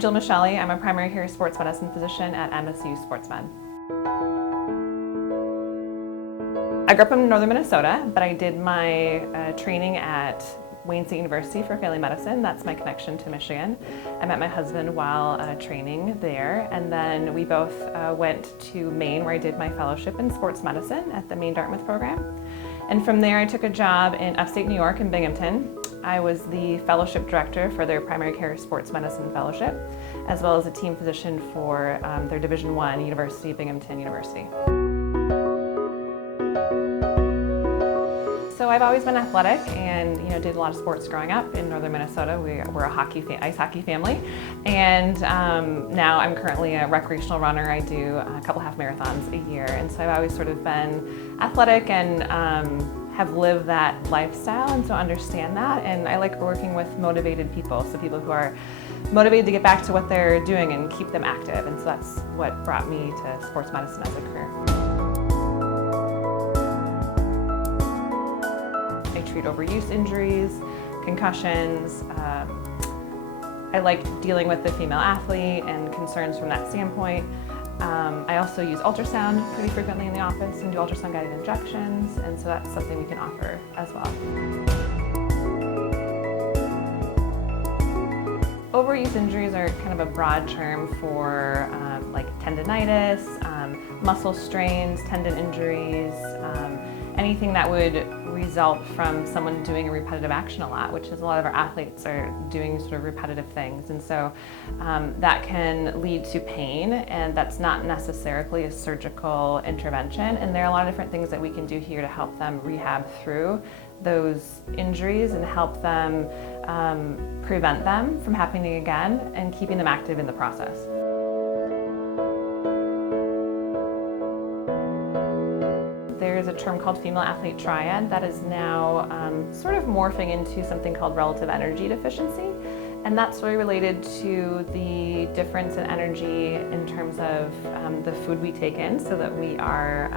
I'm Jill Moschelli. I'm a primary care sports medicine physician at MSU Sports Med. I grew up in northern Minnesota, but I did my training at Wayne State University for family medicine. That's my connection to Michigan. I met my husband while training there, and then we both went to Maine, where I did my fellowship in sports medicine at the Maine Dartmouth program. And from there I took a job in upstate New York in Binghamton. I was the fellowship director for their primary care sports medicine fellowship, as well as a team physician for their Division I University, Binghamton University. So I've always been athletic and did a lot of sports growing up in northern Minnesota. We're a ice hockey family, and now I'm currently a recreational runner. I do a couple half marathons a year, and so I've always sort of been athletic and have lived that lifestyle, and so understand that. And I like working with motivated people, so people who are motivated to get back to what they're doing and keep them active, and so that's what brought me to sports medicine as a career. I treat overuse injuries, concussions. I like dealing with the female athlete and concerns from that standpoint. I also use ultrasound pretty frequently in the office and do ultrasound guided injections, and so that's something we can offer as well. Overuse injuries are kind of a broad term for like tendinitis, muscle strains, tendon injuries, anything that would result from someone doing a repetitive action a lot, which is a lot of our athletes are doing sort of repetitive things. And so that can lead to pain, and that's not necessarily a surgical intervention. And there are a lot of different things that we can do here to help them rehab through those injuries and help them prevent them from happening again and keeping them active in the process. There's a term called female athlete triad that is now sort of morphing into something called relative energy deficiency. And that's really related to the difference in energy in terms of the food we take in, so that we are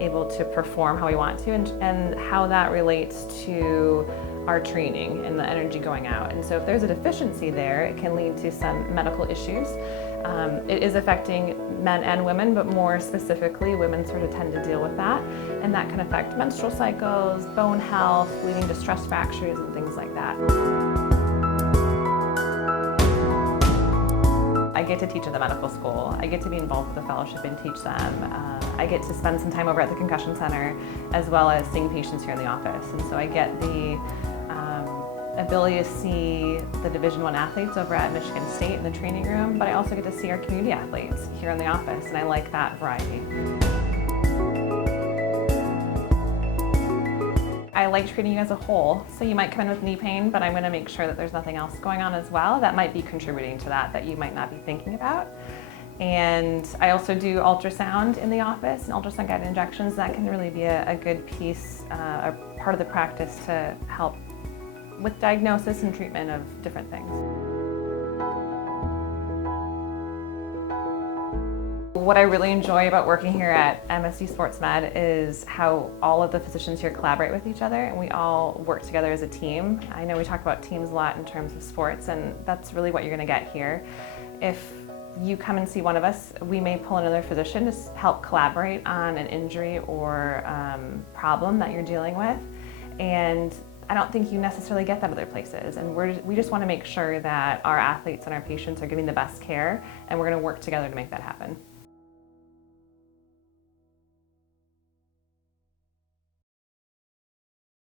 able to perform how we want to, and how that relates to our training and the energy going out. And so if there's a deficiency there, it can lead to some medical issues. It is affecting men and women, but more specifically, women sort of tend to deal with that. And that can affect menstrual cycles, bone health, leading to stress fractures and things like that. I get to teach at the medical school. I get to be involved with the fellowship and teach them. I get to spend some time over at the concussion center, as well as seeing patients here in the office. And so I get the ability to see the Division I athletes over at Michigan State in the training room, but I also get to see our community athletes here in the office, and I like that variety. I like treating you as a whole. So you might come in with knee pain, but I'm going to make sure that there's nothing else going on as well that might be contributing to that you might not be thinking about. And I also do ultrasound in the office and ultrasound guided injections. That can really be a good piece, a part of the practice to help with diagnosis and treatment of different things. What I really enjoy about working here at MSU Sports Med is how all of the physicians here collaborate with each other, and we all work together as a team. I know we talk about teams a lot in terms of sports, and that's really what you're going to get here. If you come and see one of us, we may pull another physician to help collaborate on an injury or problem that you're dealing with. And I don't think you necessarily get that other places, and we just want to make sure that our athletes and our patients are getting the best care, and we're going to work together to make that happen.